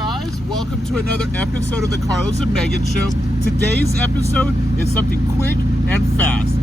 guys, welcome to another episode of the Carlos and Megan Show. Today's episode is something quick and fast.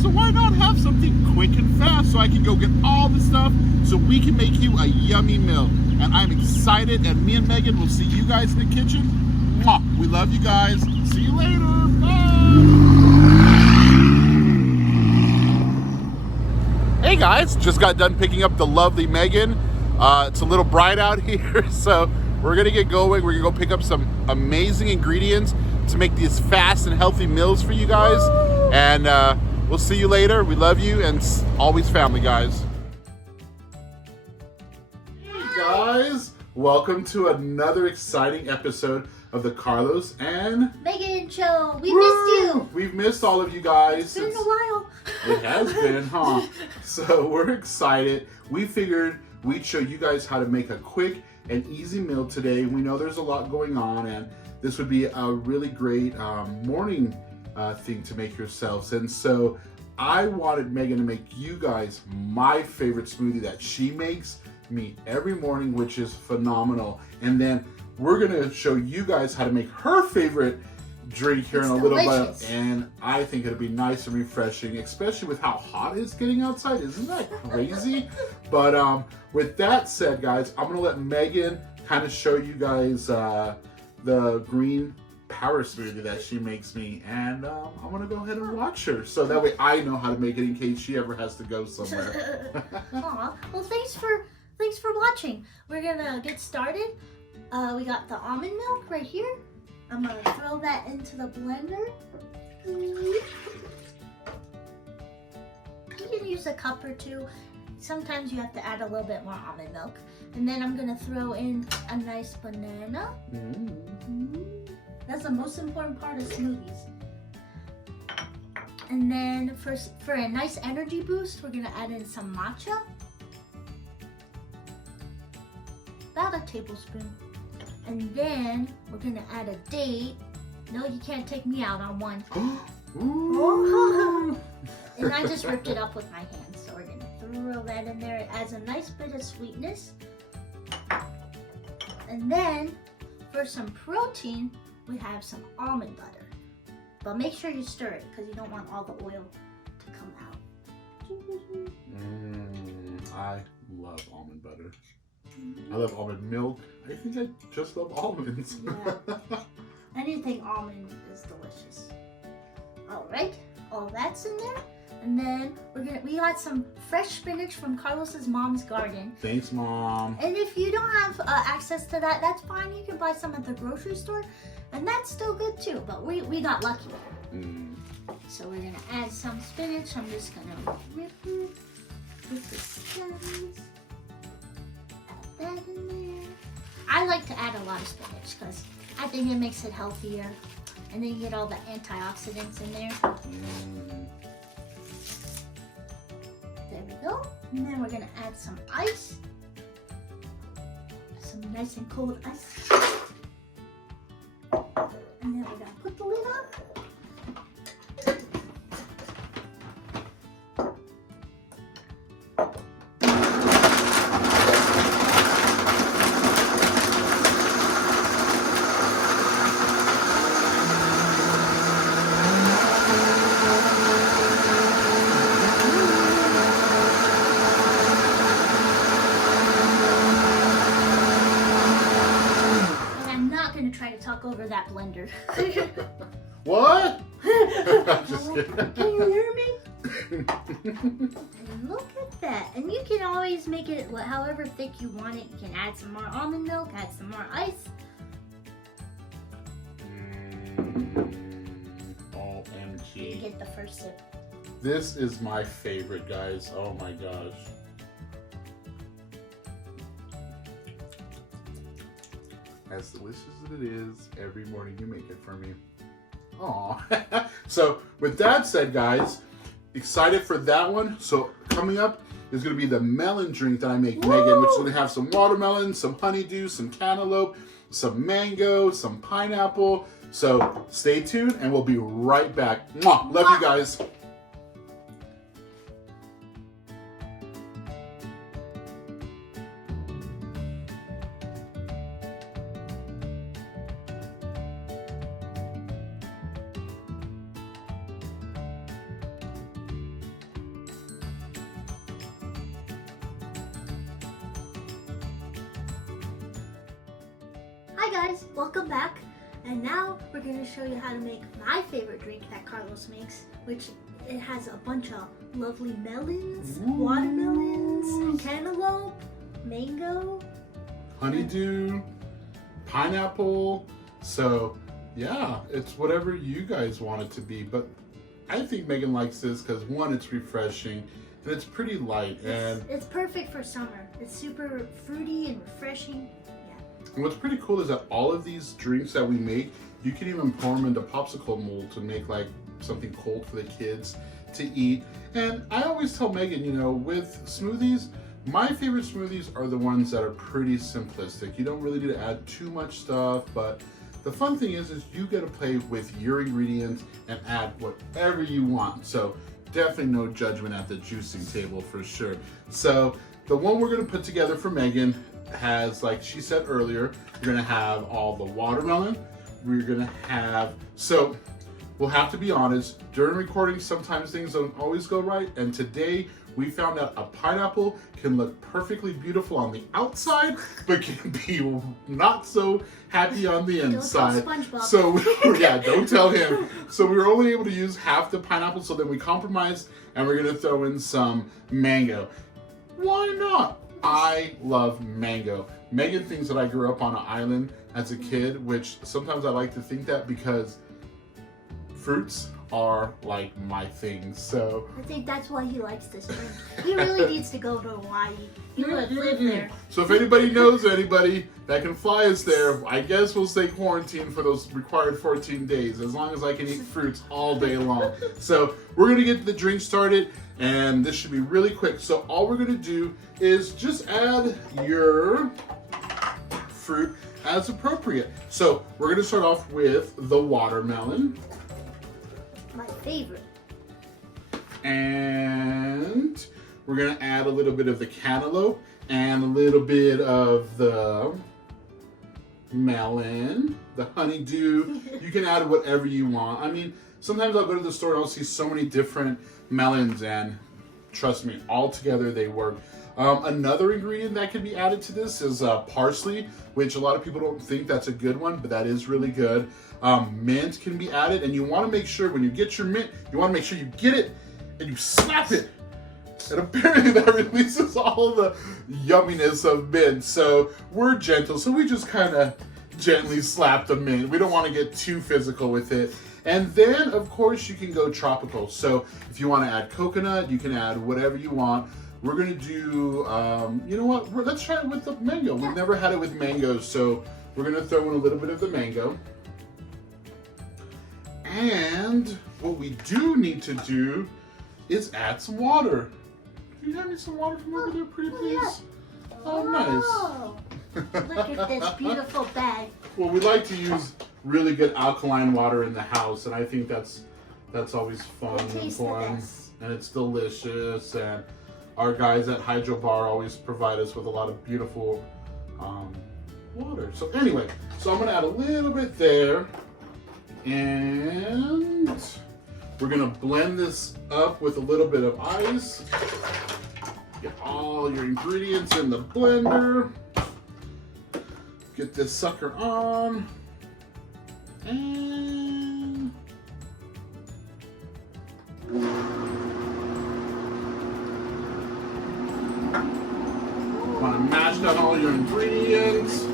So why not have something quick and fast so I can go get all the stuff so we can make you a yummy meal. And I'm excited, and me and Megan will see you guys in the kitchen. Mwah! We love you guys. See you later. Bye! Hey guys, just got done picking up the lovely Megan. It's a little bright out here, so we're gonna get going. We're gonna go pick up some amazing ingredients to make these fast and healthy meals for you guys. And we'll see you later. We love you, and always family, guys. Hey guys, welcome to another exciting episode of the Carlos and Megan Show. We missed you. We've missed all of you guys. It's been a while. It has been, huh? So we're excited. We figured we'd show you guys how to make a quick and easy meal today. We know there's a lot going on, and this would be a really great morning thing to make yourselves. And so I wanted Megan to make you guys my favorite smoothie that she makes me every morning, which is phenomenal. And then we're gonna show you guys how to make her favorite drink here in a little bit, and I think it'll be nice and refreshing, especially with how hot it's getting outside. Isn't that crazy? But with that said, guys, I'm gonna let Megan kind of show you guys the green power smoothie that she makes me, and I'm gonna go ahead and watch her so that way I know how to make it in case she ever has to go somewhere. Aw. Well, thanks for watching. We're gonna get started. We got the almond milk right here. I'm gonna throw that into the blender. You can use a cup or two. Sometimes you have to add a little bit more almond milk. And then I'm gonna throw in a nice banana. That's the most important part of smoothies. And then for a nice energy boost, we're gonna add in some matcha. About a tablespoon. And then we're gonna add a date. No, you can't take me out on one. And I just ripped it up with my hands. So we're gonna throw that in there. It adds a nice bit of sweetness. And then for some protein, we have some almond butter. But make sure you stir it because you don't want all the oil to come out. I love almond butter. I love almond milk. I think I just love almonds. Yeah. Anything almond is delicious. All right, all that's in there. And then we got some fresh spinach from Carlos's mom's garden. Thanks, Mom. And if you don't have access to that, that's fine. You can buy some at the grocery store, and that's still good too. But we got lucky. So we're gonna add some spinach. I'm just gonna rip it with the stems. Add that in there. I like to add a lot of spinach because I think it makes it healthier, and then you get all the antioxidants in there. There we go. And then we're gonna add some ice, some nice and cold ice, and then we're gonna put the lid on. Try to talk over that blender. What? Just kidding. Can you hear me? And look at that. And you can always make it however thick you want it. You can add some more almond milk, add some more ice. OMG. You get the first sip. This is my favorite, guys. Oh my gosh. As delicious as it is, every morning you make it for me. Aw. So with that said, guys, excited for that one. So coming up is going to be the melon drink that I make, Megan, which is going to have some watermelon, some honeydew, some cantaloupe, some mango, some pineapple. So stay tuned and we'll be right back. Mwah! Love you guys. Hi guys, welcome back. And now we're going to show you how to make my favorite drink that Carlos makes, which it has a bunch of lovely melons, watermelons, cantaloupe, mango, honeydew, pineapple. So yeah, it's whatever you guys want it to be. But I think Megan likes this because one, it's refreshing and it's pretty light. And it's perfect for summer. It's super fruity and refreshing. And what's pretty cool is that all of these drinks that we make, you can even pour them into popsicle mold to make like something cold for the kids to eat. And I always tell Megan, you know, with smoothies, my favorite smoothies are the ones that are pretty simplistic. You don't really need to add too much stuff, but the fun thing is you get to play with your ingredients and add whatever you want. So definitely no judgment at the juicing table for sure. So the one we're gonna put together for Megan has, like she said earlier, we're gonna have all the watermelon. We're gonna have, so we'll have to be honest, during recording sometimes things don't always go right, and today we found out a pineapple can look perfectly beautiful on the outside, but can be not so happy on the inside. Don't tell SpongeBob. So yeah, don't tell him. So we were only able to use half the pineapple, so then we compromised and we're gonna throw in some mango. Why not? I love mango. Megan thinks that I grew up on an island as a kid, which sometimes I like to think that because fruits are like my thing. So I think that's why he likes this drink. He really needs to go to Hawaii. He would live there. So if anybody knows anybody that can fly us there, I guess we'll stay quarantined for those required 14 days, as long as I can eat fruits all day long. So we're gonna get the drink started, and this should be really quick. So all we're gonna do is just add your fruit as appropriate. So we're gonna start off with the watermelon. My favorite. And we're gonna add a little bit of the cantaloupe and a little bit of the melon, the honeydew. You can add whatever you want. I mean, sometimes I'll go to the store and I'll see so many different melons, and trust me, all together they work. Another ingredient that can be added to this is parsley, which a lot of people don't think that's a good one, but that is really good. Mint can be added, and you want to make sure when you get your mint, you want to make sure you get it and you slap it. And apparently that releases all the yumminess of mint. So we're gentle, so we just kind of gently slap the mint. We don't want to get too physical with it. And then, of course, you can go tropical. So if you want to add coconut, you can add whatever you want. We're going to do, you know what? Let's try it with the mango. We've never had it with mango, so we're going to throw in a little bit of the mango. And what we do need to do is add some water. Can you have me some water from over there, pretty please? Oh, nice. Look at this beautiful bag. Well, we like to use really good alkaline water in the house, and I think that's always fun and fun, and it's delicious. And our guys at Hydro Bar always provide us with a lot of beautiful water. So anyway, so I'm gonna add a little bit there, and we're gonna blend this up with a little bit of ice. Get all your ingredients in the blender. Get this sucker on. And want to mash down all your ingredients.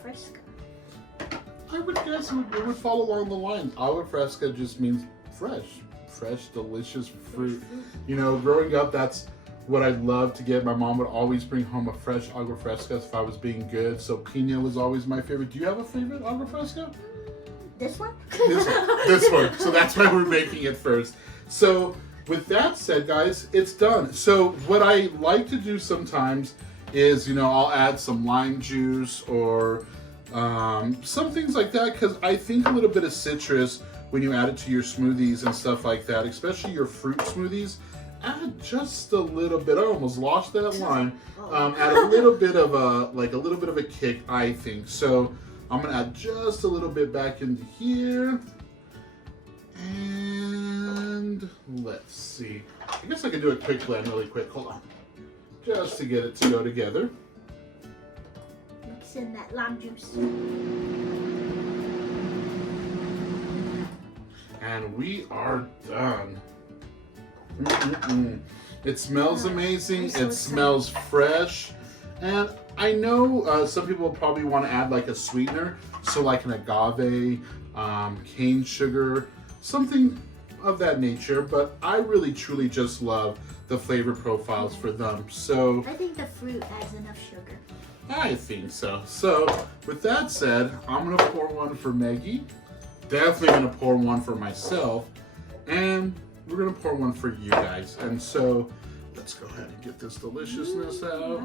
Fresca. I would guess it would fall along the lines. Agua fresca just means fresh, delicious fruit. You know, growing up, that's what I loved to get. My mom would always bring home a fresh agua fresca if I was being good. So pina was always my favorite. Do you have a favorite agua fresca? This one? This one. So that's why we're making it first. So with that said, guys, it's done. So what I like to do sometimes is, you know, I'll add some lime juice or some things like that, because I think a little bit of citrus when you add it to your smoothies and stuff like that, especially your fruit smoothies, add just a little bit. I almost lost that line. Add a little bit of a kick, I think. So I'm gonna add just a little bit back into here. And let's see. I guess I can do a quick blend really quick. Hold on. Just to get it to go together. Mix in that lime juice. And we are done. It smells amazing. It smells fresh. And I know some people probably want to add like a sweetener. So like an agave, cane sugar, something of that nature. But I really truly just love the flavor profiles for them. So I think the fruit adds enough sugar. I think so. So with that said, I'm going to pour one for Maggie. Definitely going to pour one for myself. And we're going to pour one for you guys. And so let's go ahead and get this deliciousness out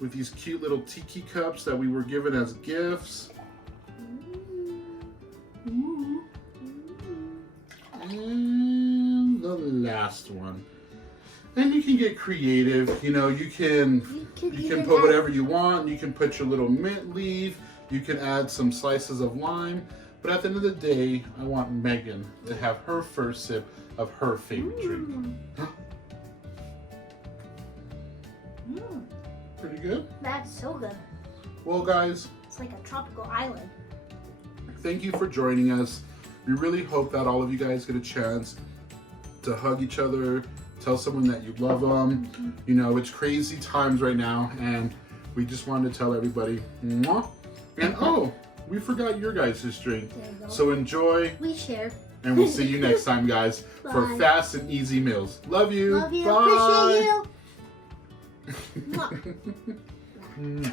with these cute little tiki cups that we were given as gifts. And the last one. And you can get creative. You know, you can put whatever you want. You can put your little mint leaf. You can add some slices of lime. But at the end of the day, I want Megan to have her first sip of her favorite drink. Pretty good? That's so good. Well, guys, it's like a tropical island. Thank you for joining us. We really hope that all of you guys get a chance to hug each other, tell someone that you love them. You know, it's crazy times right now, and we just wanted to tell everybody, mwah. And oh, we forgot your guys' drink. So enjoy. We share. And we'll see you next time, guys, for fast and easy meals. Love you. Love you. Bye. Appreciate you.